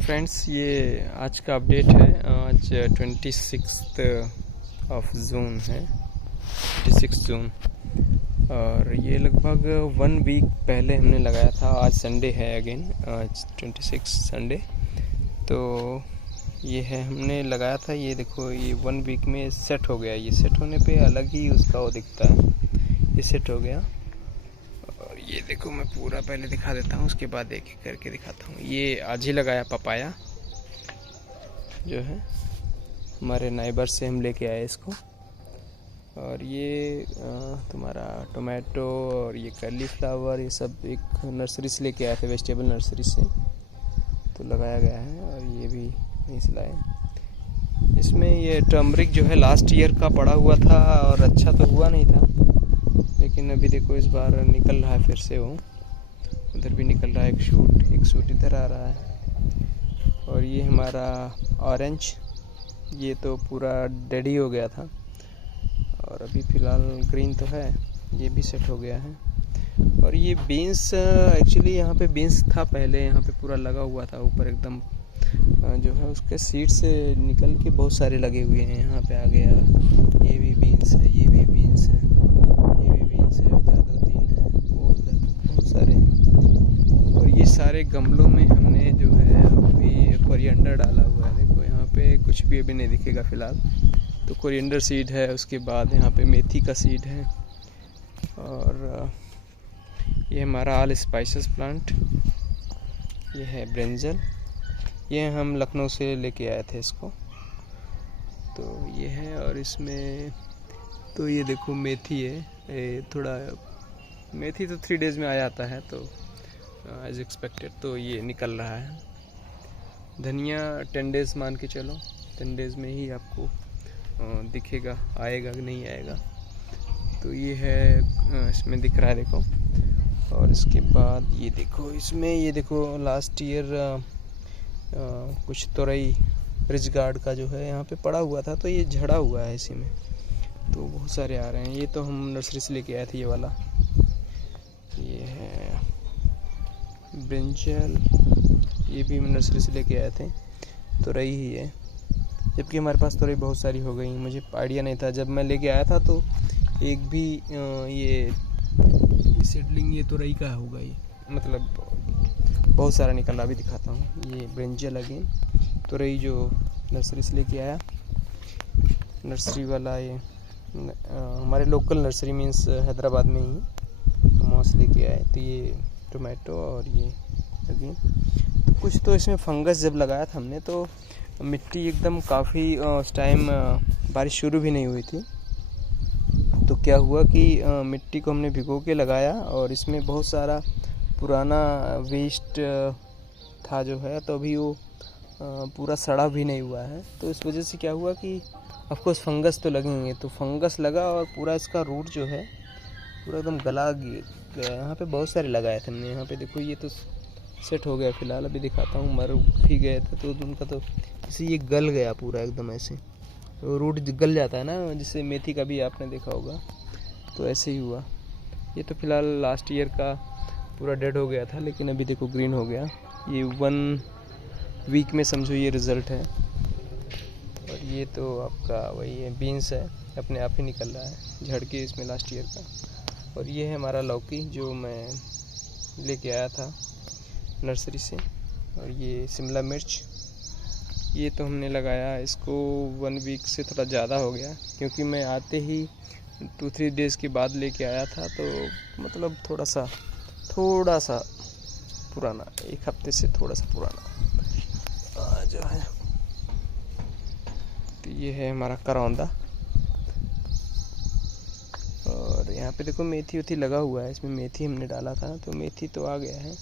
Friends, ये आज का अपडेट है। आज 26 ऑफ जून है, 26 जून। और ये लगभग 1 वीक पहले हमने लगाया था। आज संडे है अगेन, आज 26 संडे। तो ये है, हमने लगाया था। ये देखो, ये 1 वीक में सेट हो गया। ये सेट होने पे अलग ही उसका वो दिखता है। ये सेट हो गया। और ये देखो, मैं पूरा पहले दिखा देता हूँ, उसके बाद एक एक करके दिखाता हूँ। ये आज ही लगाया पपाया जो है, हमारे नाइबर से हम लेके आए इसको। और ये तुम्हारा टोमेटो और ये कर्ली फ्लावर, ये सब एक नर्सरी से लेके आए थे, वेजिटेबल नर्सरी से। तो लगाया गया है। और ये भी यहीं से लाए। इसमें ये टर्मरिक जो है लास्ट ईयर का पड़ा हुआ था और अच्छा तो हुआ नहीं था, लेकिन अभी देखो इस बार निकल रहा है फिर से। वो उधर भी निकल रहा है, एक शूट इधर आ रहा है। और ये हमारा ऑरेंज, ये तो पूरा डेड ही हो गया था और अभी फ़िलहाल ग्रीन तो है, ये भी सेट हो गया है। और ये बीन्स, एक्चुअली यहाँ पे बीन्स था पहले, यहाँ पे पूरा लगा हुआ था ऊपर एकदम, जो है उसके सीड से निकल के बहुत सारे लगे हुए हैं। यहाँ पे आ गया, ये भी बीन्स है, ये भी बीन्स है, ये भी बीन्स है, उधर 2-3 है, वो उधर बहुत सारे हैं। और ये सारे गमलों में हमने जो है अभी कोरिएंडर डाला हुआ है। देखो यहाँ पे कुछ भी अभी नहीं दिखेगा फ़िलहाल। तो कोरिएंडर सीड है, उसके बाद यहाँ पे मेथी का सीड है। और ये हमारा ऑल स्पाइसेस प्लांट, ये है ब्रिंजल, ये हम लखनऊ से लेके आए थे इसको। तो ये है। और इसमें तो ये देखो मेथी है, ये थोड़ा मेथी तो 3 डेज़ में आ जाता है, तो एज एक्सपेक्टेड तो ये निकल रहा है। धनिया 10 डेज़ मान के चलो, 10 डेज़ में ही आपको दिखेगा, आएगा कि नहीं आएगा। तो ये है, इसमें दिख रहा है देखो। और इसके बाद ये देखो, इसमें ये देखो लास्ट ईयर कुछ तोरई रिच गार्ड का जो है यहाँ पे पड़ा हुआ था, तो ये झड़ा हुआ है इसी में। तो बहुत सारे आ रहे हैं। ये तो हम नर्सरी से लेके आए थे, ये वाला। ये है ब्रिंजल, ये भी हम नर्सरी से लेके आए थे। तोरई ही है, जबकि हमारे पास तोरई बहुत सारी हो गई। मुझे आइडिया नहीं था, जब मैं लेके आया था तो एक भी ये सीडलिंग ये तोरई का होगा, ये मतलब बहुत सारा निकल रहा। भी दिखाता हूँ। ये ब्रिंजल अगेन, तोरई जो नर्सरी से लेके आया, नर्सरी वाला। ये हमारे लोकल नर्सरी मीन्स हैदराबाद में ही हम वहाँ से लेके आए। तो ये टोमेटो और ये अगेन। तो कुछ तो इसमें फंगस जब लगाया था हमने, तो मिट्टी एकदम काफ़ी उस टाइम बारिश शुरू भी नहीं हुई थी। तो क्या हुआ कि मिट्टी को हमने भिगो के लगाया और इसमें बहुत सारा पुराना वेस्ट था जो है, तो अभी वो पूरा सड़ा भी नहीं हुआ है। तो इस वजह से क्या हुआ कि ऑफकोर्स फंगस तो लगेंगे। तो फंगस लगा और पूरा इसका रूट जो है पूरा एकदम गला गया। यहाँ पे बहुत सारे लगाए थे हमने। यहाँ पे देखो, ये तो सेट हो गया फ़िलहाल। अभी दिखाता हूँ, मर भी गए थे तो उनका तो जैसे ये गल गया पूरा एकदम ऐसे। तो रूट गल जाता है ना, जिससे मेथी का भी आपने देखा होगा, तो ऐसे ही हुआ। ये तो फ़िलहाल लास्ट ईयर का पूरा डेड हो गया था, लेकिन अभी देखो ग्रीन हो गया। ये 1 वीक में समझो ये रिज़ल्ट है। और ये तो आपका वही है, बीन्स है, अपने आप ही निकल रहा है झड़ के इसमें लास्ट ईयर का। और ये है हमारा लौकी जो मैं लेके आया था नर्सरी से। और ये शिमला मिर्च, ये तो हमने लगाया इसको 1 वीक से थोड़ा ज़्यादा हो गया, क्योंकि मैं आते ही 2-3 डेज़ के बाद लेके आया था। तो मतलब थोड़ा सा पुराना, 1 हफ्ते से थोड़ा सा पुराना जो है। तो ये है हमारा करौंदा। और यहाँ पे देखो मेथी वेथी लगा हुआ है, इसमें मेथी हमने डाला था, तो मेथी तो आ गया है।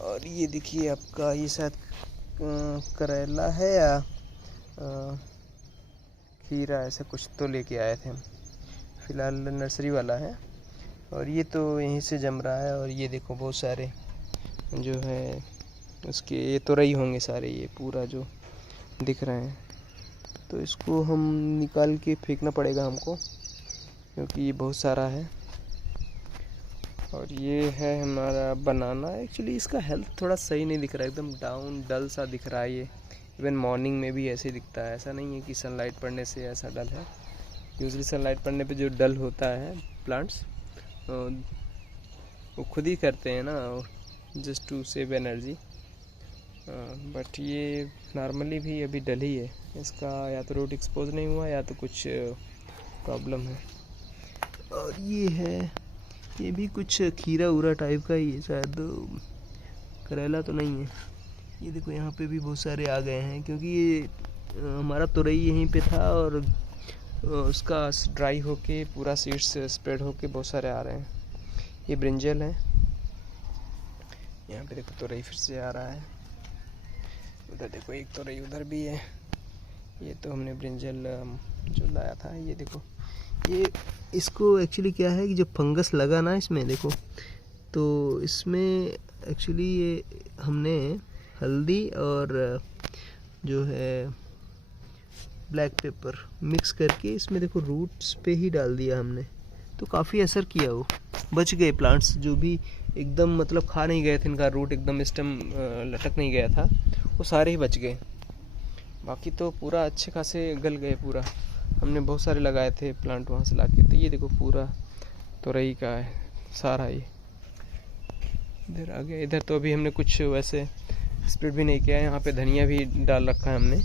और ये देखिए आपका, ये शायद करेला है या खीरा, ऐसा कुछ तो लेके आए थे। फ़िलहाल नर्सरी वाला है। और ये तो यहीं से जम रहा है। और ये देखो बहुत सारे जो है उसके, ये तोरई होंगे सारे, ये पूरा जो दिख रहे हैं। तो इसको हम निकाल के फेंकना पड़ेगा हमको, क्योंकि ये बहुत सारा है। और ये है हमारा बनाना। एक्चुअली इसका हेल्थ थोड़ा सही नहीं दिख रहा है, एकदम डाउन डल सा दिख रहा है ये। इवन मॉर्निंग में भी ऐसे दिखता है, ऐसा नहीं है कि सनलाइट पड़ने से ऐसा डल है। यूजली सनलाइट पड़ने पे जो डल होता है प्लांट्स वो खुद ही करते हैं ना, just to save energy. But ये नॉर्मली भी अभी डल ही है, इसका या तो रूट एक्सपोज नहीं हुआ या तो कुछ प्रॉब्लम है। और ये है, ये भी कुछ खीरा उरा टाइप का ही है शायद, करेला तो नहीं है। ये देखो यहाँ पे भी बहुत सारे आ गए हैं, क्योंकि ये हमारा तुरई यहीं पे था और उसका ड्राई होके पूरा सीड्स स्प्रेड होके बहुत सारे आ रहे हैं। ये ब्रिंजल है, यहाँ पे देखो तुरई फिर से आ रहा है। उधर देखो एक तुरई उधर भी है। ये तो हमने ब्रिंजल जो लाया था, ये देखो ये इसको एक्चुअली क्या है कि जब फंगस लगा ना इसमें देखो, तो इसमें एक्चुअली ये हमने हल्दी और जो है ब्लैक पेपर मिक्स करके इसमें देखो रूट्स पे ही डाल दिया हमने, तो काफ़ी असर किया। वो बच गए प्लांट्स जो भी एकदम मतलब खा नहीं गए थे, इनका रूट एकदम स्टेम लटक नहीं गया था, वो सारे ही बच गए। बाकी तो पूरा अच्छे खासे गल गए पूरा। हमने बहुत सारे लगाए थे प्लांट वहाँ से लाके, तो ये देखो पूरा तुरई का है सारा ही। इधर आ गया, इधर तो अभी हमने कुछ वैसे स्प्रेड भी नहीं किया है। यहाँ पे धनिया भी डाल रखा है हमने,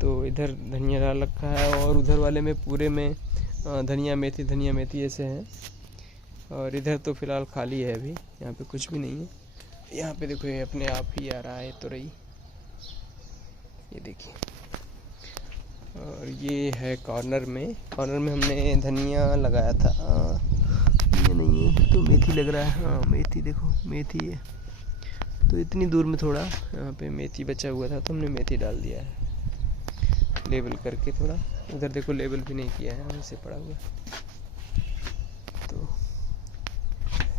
तो इधर धनिया डाल रखा है और उधर वाले में पूरे में धनिया मेथी ऐसे हैं। और इधर तो फ़िलहाल खाली है, अभी यहाँ पे कुछ भी नहीं है। यहाँ पे देखो ये अपने आप ही आ रहा है तुरई, ये देखिए। और ये है कॉर्नर में हमने धनिया लगाया था। ये नहीं है तो मेथी लग रहा है, हाँ मेथी देखो मेथी है। तो इतनी दूर में थोड़ा यहाँ पे मेथी बचा हुआ था, तो हमने मेथी डाल दिया है लेबल करके थोड़ा। उधर देखो लेबल भी नहीं किया है, वहीं से पड़ा हुआ। तो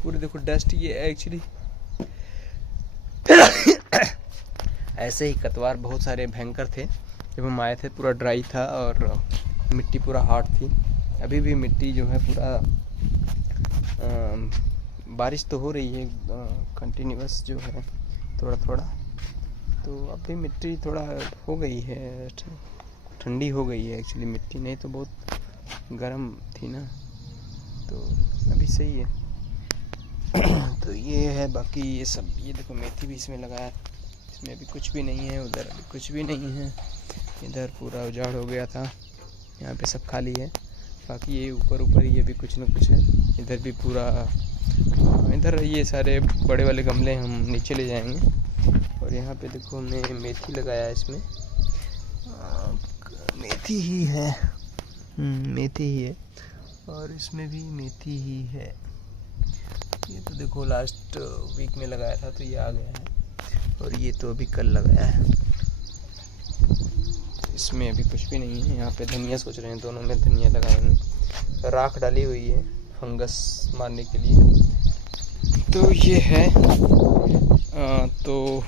पूरे देखो डस्ट, ये एक्चुअली ऐसे ही कतवार बहुत सारे भयंकर थे जब हम आए थे, पूरा ड्राई था और मिट्टी पूरा हार्ड थी। अभी भी मिट्टी जो है पूरा बारिश तो हो रही है कंटिन्यूअस जो है थोड़ा थोड़ा, तो अभी मिट्टी थोड़ा हो गई है, ठंडी हो गई है एक्चुअली मिट्टी, नहीं तो बहुत गर्म थी ना, तो अभी सही है। तो ये है, बाकी ये सब, ये देखो मेथी भी इसमें लगाया, इसमें अभी कुछ भी नहीं है, उधर अभी कुछ भी नहीं है। इधर पूरा उजाड़ हो गया था, यहाँ पे सब खाली है। बाकी ये ऊपर ये भी कुछ न कुछ है। इधर भी पूरा, इधर ये सारे बड़े वाले गमले हम नीचे ले जाएंगे। और यहाँ पे देखो हमने मेथी लगाया है, इसमें मेथी ही है, मेथी ही है, और इसमें भी मेथी ही है। ये तो देखो लास्ट वीक में लगाया था तो ये आ गया है, और ये तो अभी कल लगाया है। इसमें अभी कुछ भी नहीं है। यहाँ पे धनिया सोच रहे हैं, दोनों में धनिया लगाएंगे, राख डाली हुई है फंगस मारने के लिए। तो ये है तो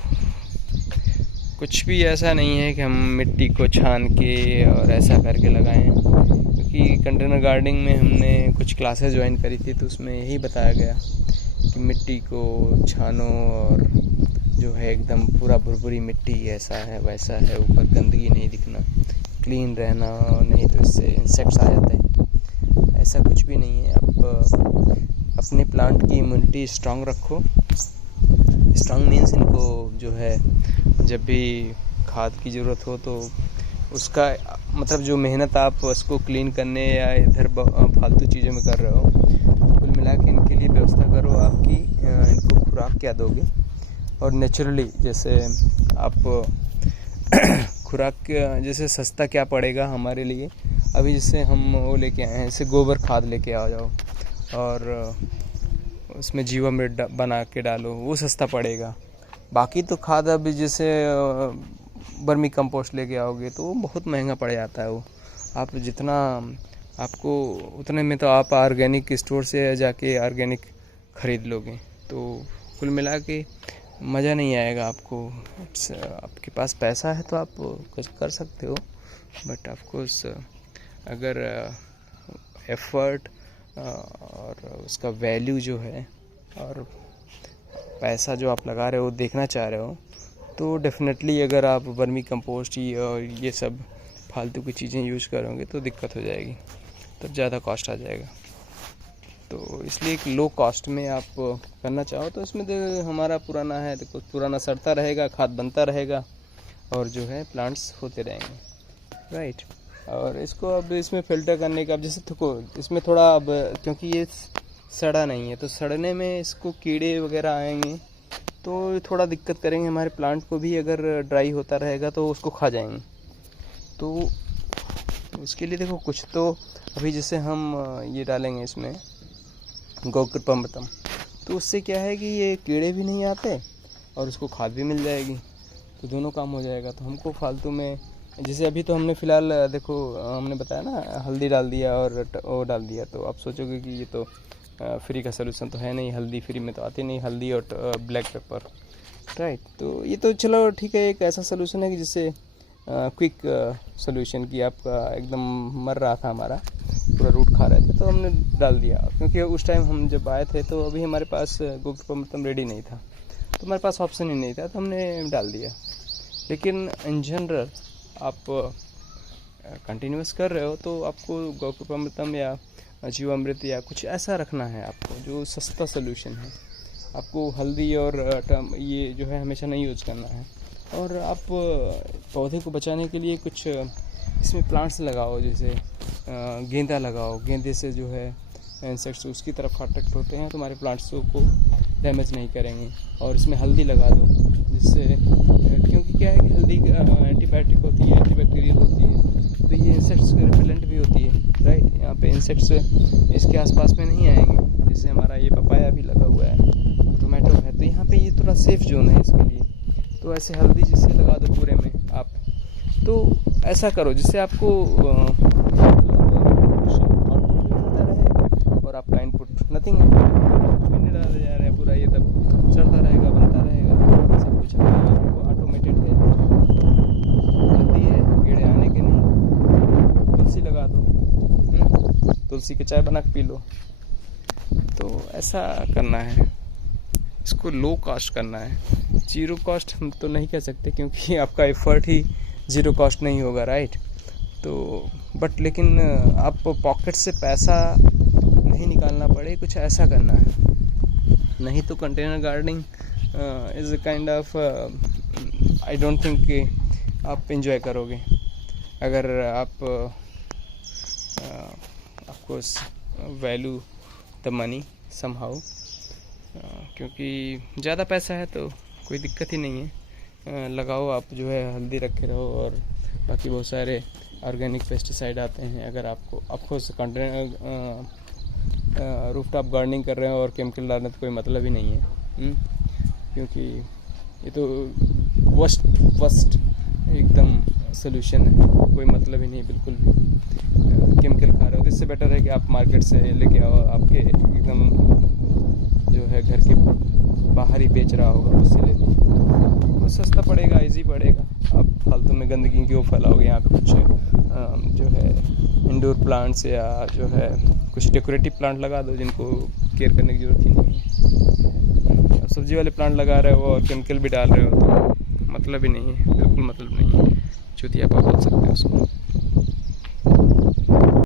कुछ भी ऐसा नहीं है कि हम मिट्टी को छान के और ऐसा करके लगाएं, क्योंकि कंटेनर गार्डनिंग में हमने कुछ क्लासेस ज्वाइन करी थी, तो उसमें यही बताया गया कि मिट्टी को छानो और जो है एकदम पूरा भुरभुरी मिट्टी ऐसा है वैसा है, ऊपर गंदगी नहीं दिखना, क्लीन रहना, नहीं तो इससे इंसेक्ट्स आ जाते हैं। ऐसा कुछ भी नहीं है। आप अपने प्लांट की इम्यूनिटी स्ट्रांग रखो। स्ट्रांग मीन्स इनको जो है जब भी खाद की ज़रूरत हो तो उसका मतलब जो मेहनत आप उसको क्लीन करने या इधर फालतू चीज़ों में कर रहे हो, कुल मिला के इनके लिए व्यवस्था करो आपकी। इनको खुराक क्या दोगे, और नेचुरली जैसे आप खुराक जैसे सस्ता क्या पड़ेगा हमारे लिए, अभी जैसे हम वो लेके आए हैं, जैसे गोबर खाद लेके आ जाओ और उसमें जीवामृत बना के डालो, वो सस्ता पड़ेगा। बाकी तो खाद अभी जैसे वर्मी कंपोस्ट लेके आओगे तो वो बहुत महंगा पड़ जाता है। वो आप जितना आपको उतने में तो आप ऑर्गेनिक स्टोर से जाके ऑर्गेनिक ख़रीद लोगे, तो कुल मिला के मज़ा नहीं आएगा आपको। आपके पास पैसा है तो आप कुछ कर सकते हो, बट ऑफ कोर्स अगर एफर्ट और उसका वैल्यू जो है और पैसा जो आप लगा रहे हो देखना चाह रहे हो, तो डेफिनेटली अगर आप वर्मी कंपोस्ट ही और ये सब फालतू की चीज़ें यूज़ करोगे तो दिक्कत हो जाएगी, तब ज़्यादा कॉस्ट आ जाएगा। तो इसलिए एक लो कॉस्ट में आप करना चाहो तो इसमें हमारा पुराना है, देखो पुराना सड़ता रहेगा, खाद बनता रहेगा और जो है प्लांट्स होते रहेंगे, राइट। और इसको अब इसमें फ़िल्टर करने का, अब जैसे देखो इसमें थोड़ा अब क्योंकि ये सड़ा नहीं है तो सड़ने में इसको कीड़े वगैरह आएंगे तो थोड़ा दिक्कत करेंगे हमारे प्लांट को भी। अगर ड्राई होता रहेगा तो उसको खा जाएंगे। तो उसके लिए देखो कुछ तो अभी जैसे हम ये डालेंगे इसमें गोकृपामृतम, तो उससे क्या है कि ये कीड़े भी नहीं आते और उसको खाद भी मिल जाएगी, तो दोनों काम हो जाएगा। तो हमको फालतू में, जैसे अभी तो हमने फ़िलहाल देखो हमने बताया ना हल्दी डाल दिया और वो डाल दिया, तो आप सोचोगे कि ये तो फ्री का सलूशन तो है नहीं, हल्दी फ्री में तो आती नहीं, हल्दी और ब्लैक पेपर, राइट। तो ये तो चलो ठीक है, एक ऐसा सलूशन है कि जिससे क्विक सलूशन की आपका एकदम मर रहा था हमारा, पूरा रूट खा रहे थे, तो हमने डाल दिया। क्योंकि उस टाइम हम जब आए थे तो अभी हमारे पास गोकृपामृतम रेडी नहीं था, तो हमारे पास ऑप्शन ही नहीं था, तो हमने डाल दिया। लेकिन इन जनरल आप कंटिन्यूस कर रहे हो तो आपको गोकृपामृतम या जीवामृत या कुछ ऐसा रखना है आपको जो सस्ता सलूशन है। आपको हल्दी और ये जो है हमेशा नहीं यूज़ करना है। और आप पौधे को बचाने के लिए कुछ इसमें प्लांट्स लगाओ, जैसे गेंदा लगाओ, गेंदे से जो है इंसेक्ट्स उसकी तरफ अट्रैक्ट होते हैं, तुम्हारे प्लांट्स को डैमेज नहीं करेंगे। और इसमें हल्दी लगा दो, जिससे क्योंकि क्या है कि हल्दी एंटीबायोटिक होती है, एंटीबैक्टीरियल होती है, तो ये इंसेक्ट्स रिपेलेंट भी होती है, राइट। यहाँ पे इंसेक्ट्स इसके आसपास में नहीं आएंगे। जैसे हमारा ये पपाया भी लगा हुआ है, टोमेटो है, तो यहाँ पे ये थोड़ा सेफ जोन है इसके लिए। तो ऐसे हल्दी जिससे लगा दो पूरे में आप, तो ऐसा करो जिससे आपको और आपका इनपुट नथिंग है, कुछ भी नहीं डाला जा रहा है, पूरा ये तब चढ़ता रहेगा, बनता रहेगा, सब कुछ ऑटोमेटेड है, जल्दी है, कीड़े आने के नहीं। तुलसी लगा दो, तुलसी की चाय बना के पी लो। तो ऐसा करना है, इसको लो कॉस्ट करना है। जीरो कॉस्ट हम तो नहीं कह सकते क्योंकि आपका एफर्ट ही ज़ीरो कॉस्ट नहीं होगा, राइट। तो बट लेकिन आप पॉकेट से पैसा नहीं निकालना पड़े, कुछ ऐसा करना है। नहीं तो container gardening is a kind of I don't think कि आप इंजॉय करोगे अगर आप आपको वैल्यू द मनी समहाउ, क्योंकि ज़्यादा पैसा है तो कोई दिक्कत ही नहीं है। लगाओ आप, जो है हल्दी रखे रहो और बाकी बहुत सारे ऑर्गेनिक पेस्टिसाइड आते हैं। अगर आपको ऑफकोर्स कंटेनर रूफटॉप गार्डनिंग कर रहे हो और केमिकल डालने तो कोई मतलब ही नहीं है, क्योंकि ये तो वर्स्ट एकदम सोल्यूशन है, कोई मतलब ही नहीं बिल्कुल भी। केमिकल खा रहे हो, इससे बेटर है कि आप मार्केट से लेके आओ, आपके एकदम जो है घर के बाहर ही बेच रहा होगा, उससे ले लो, वो सस्ता पड़ेगा, इजी पड़ेगा। आप फालतू में गंदगी क्यों फैलाओगे? यहाँ पे कुछ जो है इंडोर प्लांट्स या जो है कुछ डेकोरेटिव प्लांट लगा दो जिनको केयर करने की ज़रूरत ही नहीं है। सब्जी वाले प्लांट लगा रहे हो और केमिकल भी डाल रहे हो तो मतलब ही नहीं है, बिल्कुल मतलब नहीं है, चूतियापा बोल सकते हो उसको।